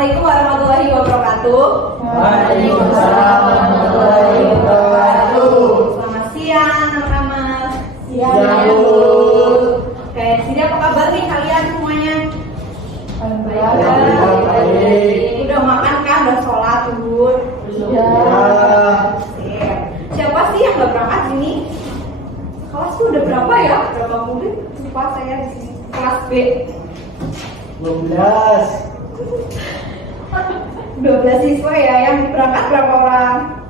Assalamualaikum warahmatullahi wabarakatuh. Waalaikumsalam warahmatullahi wabarakatuh. Selamat siang, anak-anak. Siang. Oke, sini apa kabar nih kalian semuanya? Baik. Udah makan kan? Udah sholat zuhur? Sudah. Sip. Siapa sih yang nggak berangkat sini? Kelas tuh udah berapa ya? Berapa murid? Lupa saya di sini. Kelas B. 12. 12 siswa ya, yang berangkat berapa orang?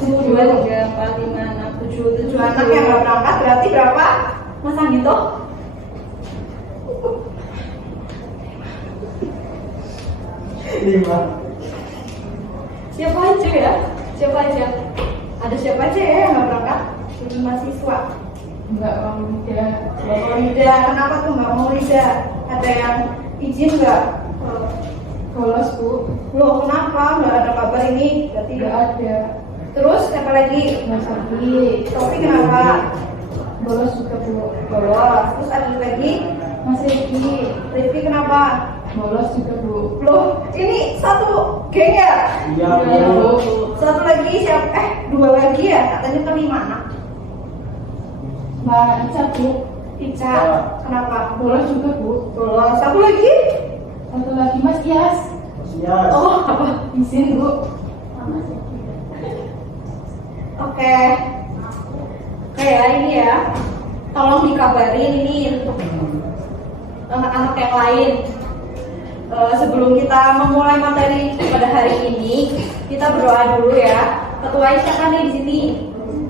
2, 3, 4, 5, 6, 7 anak yang nggak berangkat, berarti berapa? Mas Anggito? 5. Siapa aja ya? Siapa aja? Ada siapa aja ya yang nggak berangkat? 5 siswa. Enggak mau muda. Nggak mau Rida, kenapa tuh nggak mau Rida? Ada yang izin nggak? Bolos, Bu. Loh kenapa? Nggak ada kabar ini? Berarti Tidak ada. Terus siapa lagi? Mas Abi. Topi kenapa? Bolos juga, Bu. Bolos. Terus ada lagi? Mas Riki. Rifki kenapa? Bolos juga, Bu. Loh, ini satu geng ya? Iya, Bu. Satu lagi siapa? 2 lagi ya? Katanya kelima anak. Mbak Ica, Bu. Ica, kenapa? Bolos juga, Bu. Bolos. Satu lagi? Satu lagi Mas Yas. Siap. Oh, apa? Izin, Bu. Oke. Oke ya, ini ya. Tolong dikabarin ini untuk anak-anak yang lain. Sebelum kita memulai materi pada hari ini, kita berdoa dulu ya. Ketua siapa nih di sini?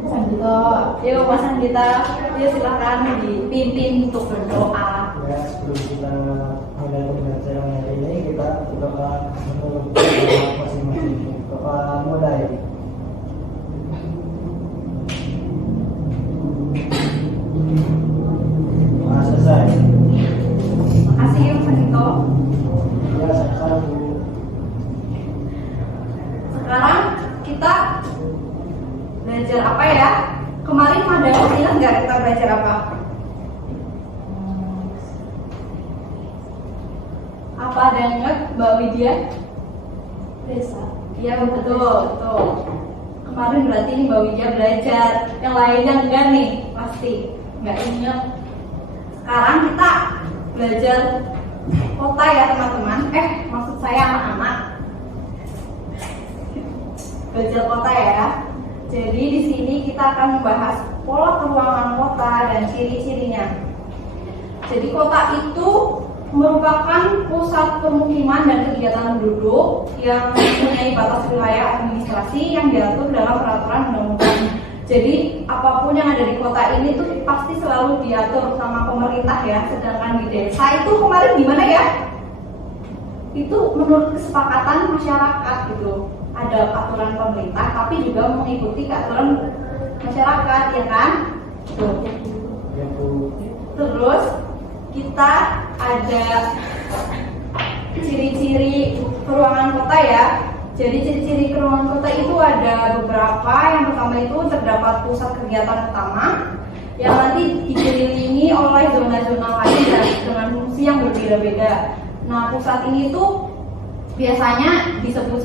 Sandito. Yuk Mas Andita, yuk silakan dipimpin untuk berdoa. Ya, sebelum kita mulai pembelajaran hari ini, kita berdoa menurut masing-masing. Doa mulai. Nah, selesai. Makasih ya Mas Andito. Ya, sama-sama. Sekarang kita belajar apa ya? Kemarin ada ingat nggak kita belajar apa? Apa ada yang ingat Mbak Widya? Desa. Iya betul, betul. Kemarin berarti ini Mbak Widya belajar. Yang lainnya enggak nih, pasti nggak ingat. Sekarang kita belajar kota ya teman-teman. Maksud saya anak-anak. Belajar kota ya. Jadi di sini kita akan membahas pola peruangan kota dan ciri-cirinya. Jadi kota itu merupakan pusat permukiman dan kegiatan penduduk yang mempunyai batas wilayah administrasi yang diatur dalam peraturan undang-undang. Jadi apapun yang ada di kota ini tuh pasti selalu diatur sama pemerintah ya. Sedangkan di desa itu kemarin gimana ya? Itu menurut kesepakatan masyarakat gitu. Ada aturan pemerintah tapi juga mengikuti aturan masyarakat ya kan? Tuh. Ya, Bu. Terus kita ada ciri-ciri peruangan kota ya. Jadi ciri-ciri peruangan kota itu ada beberapa. Yang pertama itu terdapat pusat kegiatan utama yang nanti dikelilingi oleh zona-zona lain dan dengan fungsi yang berbeda-beda. Nah, pusat ini tuh biasanya disebut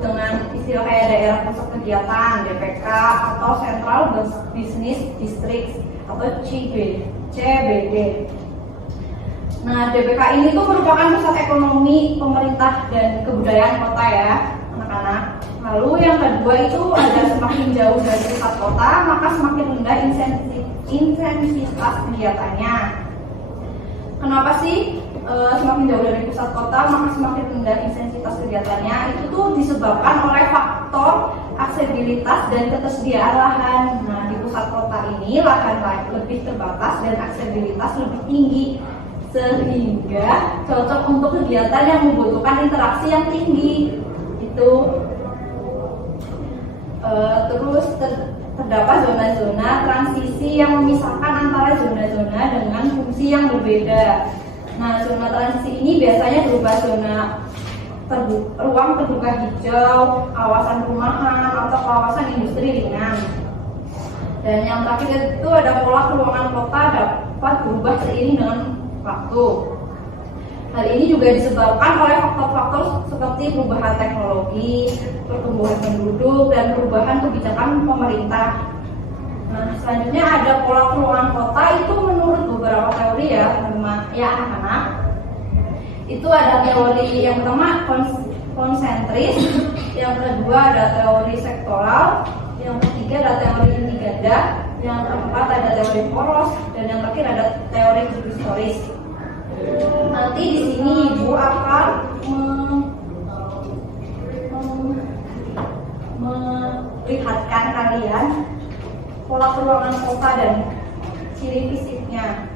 dengan istilah kayak daerah pusat kegiatan (DPK) atau Central Business District atau CBD. Nah, DPK ini tuh merupakan pusat ekonomi, pemerintah dan kebudayaan kota ya, anak-anak. Lalu yang kedua itu ada semakin jauh dari pusat kota, maka semakin rendah intensitas kegiatannya. Kenapa sih semakin jauh dari pusat kota maka semakin rendah intensitas kegiatannya? Itu tuh disebabkan oleh faktor aksesibilitas dan ketersediaan lahan. Nah, di pusat kota ini lahan lebih terbatas dan aksesibilitas lebih tinggi, sehingga cocok untuk kegiatan yang membutuhkan interaksi yang tinggi. Itu terus terdapat zona-zona transisi yang memisahkan antara zona-zona dengan fungsi yang berbeda. Nah, zona transisi ini biasanya berupa zona ruang terbuka hijau, kawasan perumahan, atau kawasan industri ringan. Dan yang terakhir itu ada pola peruangan kota dapat berubah seiring dengan waktu. Hal ini juga disebabkan oleh faktor-faktor seperti perubahan teknologi, pertumbuhan penduduk, dan perubahan kebijakan pemerintah. Nah, selanjutnya ada pola perubahan kota itu menurut beberapa teori ya, teman-teman, ya anak-anak. Itu ada teori yang pertama konsentris, yang kedua ada teori sektoral, yang ketiga ada teori inti ganda, yang keempat ada teori poros, dan yang terakhir ada teori historis. Nanti di sini Ibu akan melihatkan kalian pola perubahan kota dan ciri fisiknya.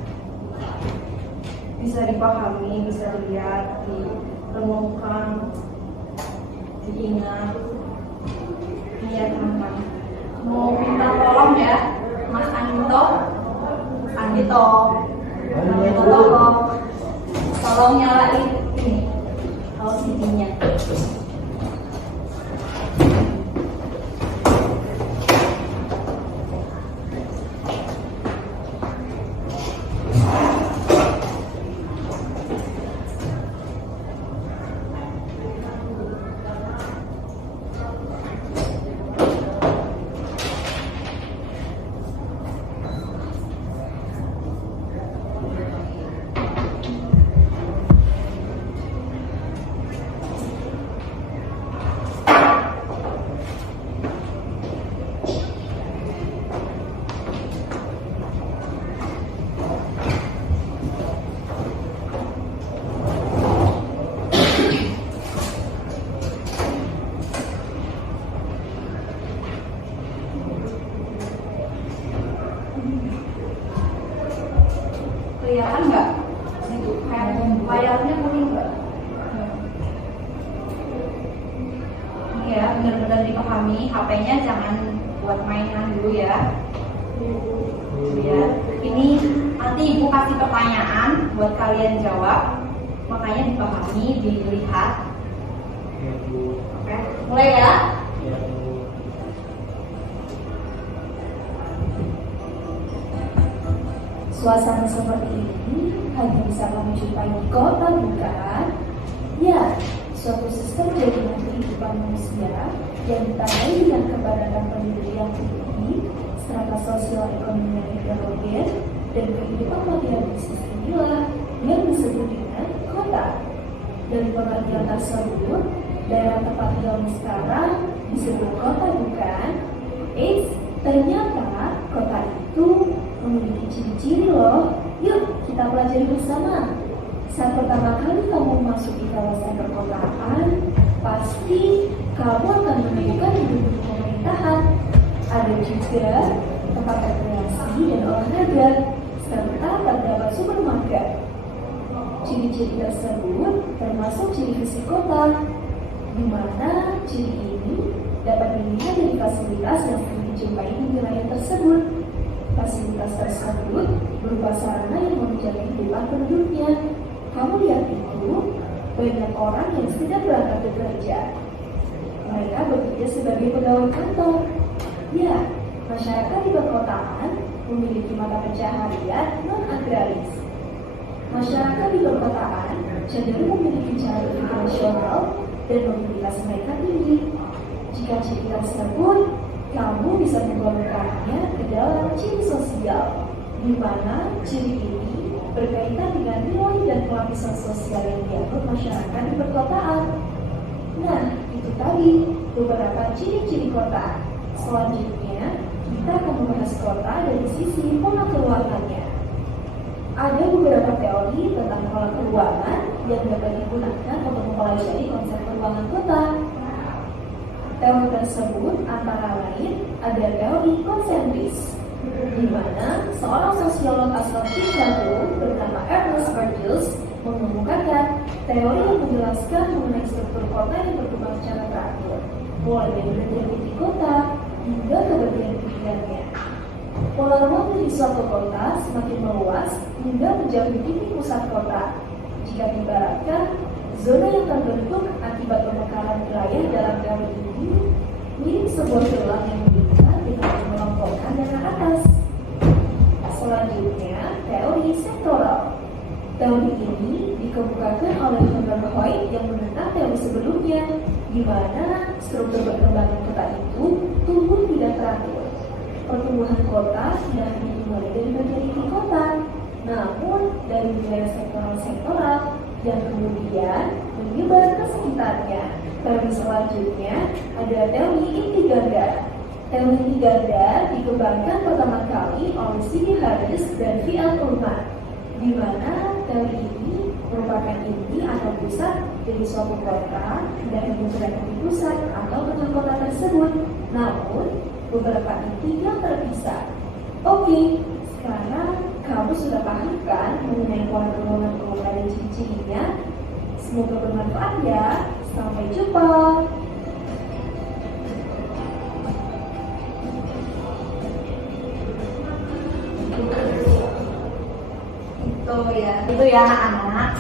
Bisa dipahami, bisa dilihat, direnungkan, diingat. Iya teman-teman. Mau minta tolong ya, Mas Anito. Tolong nyalain ini LCD-nya. Kelihatan nggak? Layarnya kuning nggak? Ini ya, benar-benar dipahami. HP-nya jangan buat mainan dulu ya. Ya, ini nanti Ibu kasih pertanyaan buat kalian jawab. Makanya dipahami, dilihat. Oke, mulai ya. Suasana seperti ini hanya bisa kami jumpai di kota, bukan? Ya, suatu sistem jaringan kehidupan manusia yang ditandai dengan kepadatan penduduk yang tinggi, strata sosial ekonomi yang heterogen, dan kehidupan material bisnis inilah yang disebut dengan kota. Dari pengertian tersebut, daerah tempat tinggalmu sekarang disebut kota, bukan? Ternyata kota itu memiliki ciri-ciri loh. Yuk kita pelajari bersama. Saat pertama kali kamu memasuki kawasan perkotaan, pasti kamu akan menemukan gedung pemerintahan. Ada juga tempat rekreasi dan olahraga, serta terdapat supermarket. Ciri-ciri tersebut termasuk ciri fisik kota, di mana ciri ini dapat dilihat dari fasilitas yang sering dijumpai di wilayah tersebut. Fasilitas tersebut berupa sarana yang menunjang kehidupan penduduknya. Kamu lihat itu, banyak orang yang sedang berangkat bekerja. Mereka bekerja sebagai pegawai kantor. Ya, masyarakat di perkotaan memiliki mata pencaharian non-agraris. Masyarakat di perkotaan cenderung memiliki cara berpikir rasional dan mobilitas mereka tinggi. Jika ciri tersebut, kamu bisa menggolongkannya ke dalam ciri sosial, di mana ciri ini berkaitan dengan nilai dan pelapisan sosial yang dianut masyarakat di perkotaan. Nah, itu tadi beberapa ciri-ciri kota. Selanjutnya, kita akan membahas kota dari sisi pola keuangannya. Ada beberapa teori tentang pola keuangan yang dapat digunakan untuk mempelajari konsep keuangan kota. Teori tersebut antara lain ada teori konsentris, di mana seorang sosiolog asal Chicago bernama Ernest Burgess mengemukakan teori yang menjelaskan mengenai struktur kota yang berkembang secara teratur, mulai dari bagian titik kota hingga ke bagian pinggirannya. Pola ruang di suatu kota semakin meluas hingga menjauhi titik pusat kota. Jika diibaratkan, zona yang terbentuk akibat pemekaran wilayah dalam teori ini mirip sebuah gelang yang mengikat dengan mengelompokkan dari atas. Selanjutnya, teori sektoral. Teori ini dikemukakan oleh Van der Hoy yang menentang teori sebelumnya, di mana struktur perkembangan kota itu tumbuh tidak teratur. Pertumbuhan kota tidak hanya dimulai dari bagian inti kota, namun dari wilayah sektoral-sektoral yang kemudian menyebar ke sekitarnya. Teori selanjutnya ada teori inti ganda. Teori inti ganda dikembangkan pertama kali oleh C.D. Harris dan V.L. Ullman, di mana teori ini merupakan inti atau pusat dari suatu kota dan berada di pusat atau tengah kota tersebut, namun beberapa inti yang terpisah. Oke, sekarang kamu sudah paham kan mengenai pola perkembangan kota dan ciri-cirinya? Semoga bermanfaat ya. Sampai jumpa. Itu ya anak-anak.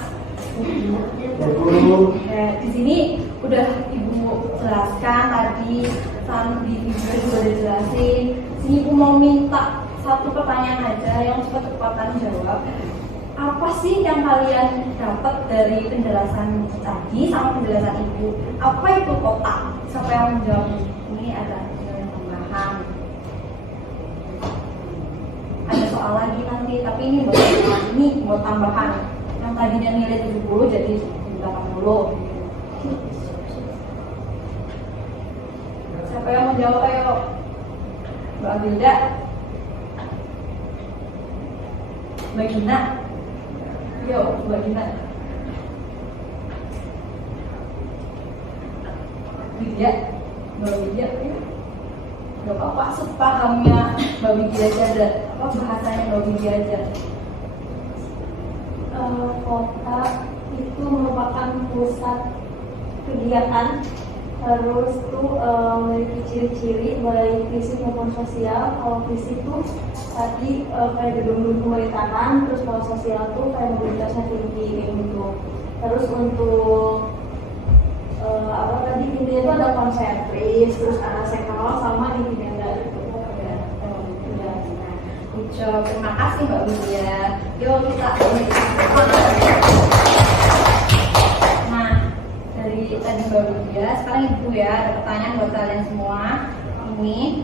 Di sini udah ibu jelaskan tadi, di video juga udah jelasin. Sini ibu mau minta satu pertanyaan aja yang cepat-cepatan jawab. Apa sih yang kalian dapat dari penjelasan tadi sama penjelasan ibu? Apa itu kotak? Siapa yang menjawab? Ini ada tambahan. Ada soal lagi nanti, tapi ini buat tambahan. Yang tadinya nilai 70 jadi 80. Siapa yang menjawab? Ayo, Mbak Bilda, Mbak Gina. Yo, Mbak Gina. Widya, Mbak Widya. Gak apa-apa, sepahamnya Mbak Widya aja. Apa bahasanya Mbak Widya aja? Kota itu merupakan pusat kegiatan, terus tuh memiliki ciri-ciri baik fisik maupun sosial. Kalau fisik tuh tadi kayak gedung-gedung pemerintahan, terus kalau sosial tuh kayak mobilitasnya tinggi kayak gitu. Terus untuk apa tadi intinya itu ada konsentris, terus ada sektoral sama individual itu. Terima kasih Mbak Widya. Yuk kita. Nah, dari tadi Mbak Widya, sekarang ibu ya ada pertanyaan buat kalian semua. Ini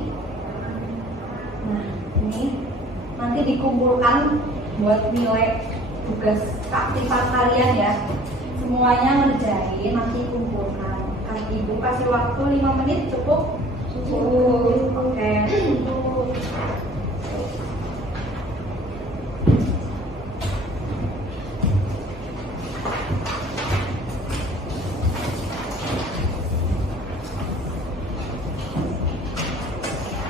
nanti dikumpulkan buat nilai tugas keaktifan kalian ya. Semuanya ngerjain, nanti kumpulkan. Kan ibu kasih waktu 5 menit cukup? Cukup. Oke.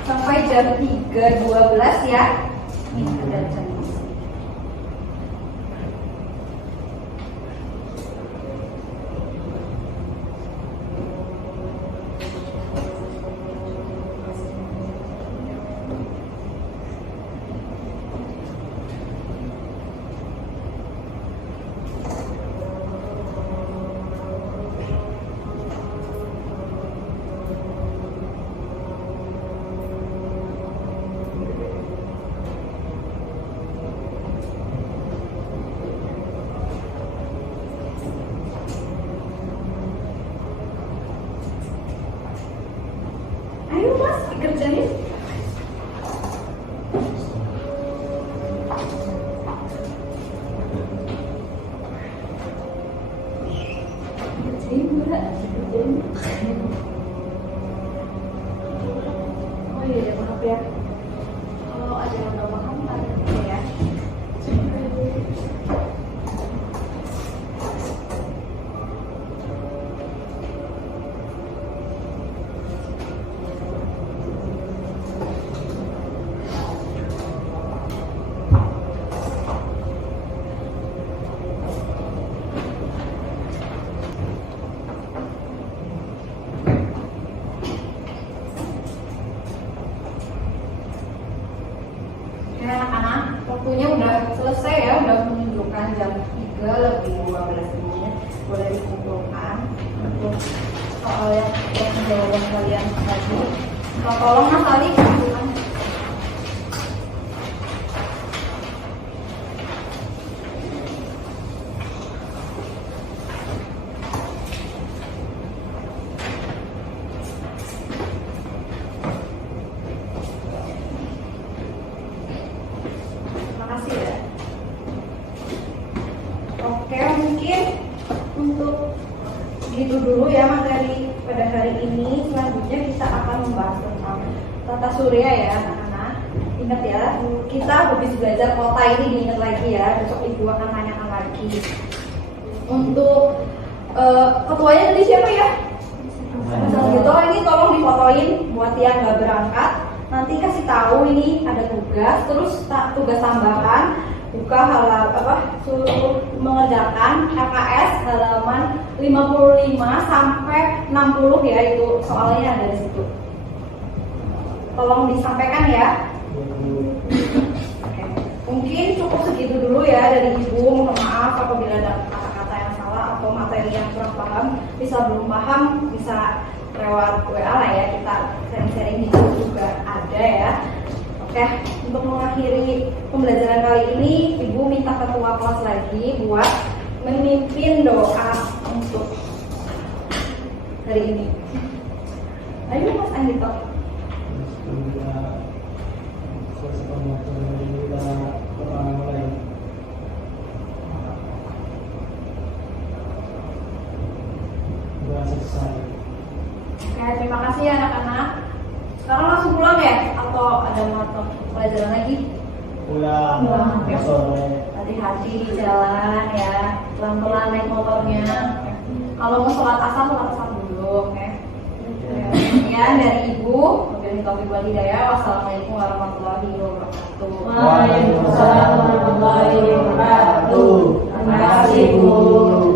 Sampai jam 3.12 ya. Ini ada jam. Ayo mas, dikerjain. Oh iya, maaf ya. Kalau ada yang nggak paham, tanya ya. Ya anak-anak, waktunya udah selesai ya, udah menunjukkan jam 3:12 boleh dikumpulkan untuk soal yang jawaban kalian tadi. Tolong mas Ali kumpulkan. Oke, mungkin untuk gitu dulu ya materi pada hari ini. Selanjutnya kita akan membahas tentang tata surya ya anak-anak. Ingat ya, kita habis belajar kota ini diingat lagi ya, besok ibu akan tanyakan lagi. Untuk ketuanya tadi siapa ya? Gitu, ini tolong difotoin buat yang nggak berangkat. Nanti kasih tahu ini ada tugas, terus tugas tambahan buka suruh mengerjakan LKS halaman 55 sampai 60 ya, itu soalnya ada di situ. Tolong disampaikan ya. Oke. Mungkin cukup segitu dulu ya dari ibu. Mohon maaf apabila ada kata-kata yang salah atau materi yang kurang paham. Belum paham bisa lewat WA lah ya, kita sharing-sharing di grup juga ada ya. Oke, untuk mengakhiri pembelajaran kali ini, ibu minta ketua kelas lagi buat memimpin doa untuk hari ini. Ayo Mas Andito. Oke, terima kasih ya anak-anak. Sekarang langsung pulang ya? Atau ada mata pelajaran lagi? Pulang. Oke. Sore. Hati-hati di jalan ya. Pelan-pelan naik motornya. Kalau mau sholat asar dulu, oke? Sekian dari ibu. Wabillahi taufiq wal hidayah. Wassalamualaikum warahmatullahi wabarakatuh. Waalaikumsalam warahmatullahi wabarakatuh. Terima kasih Bu.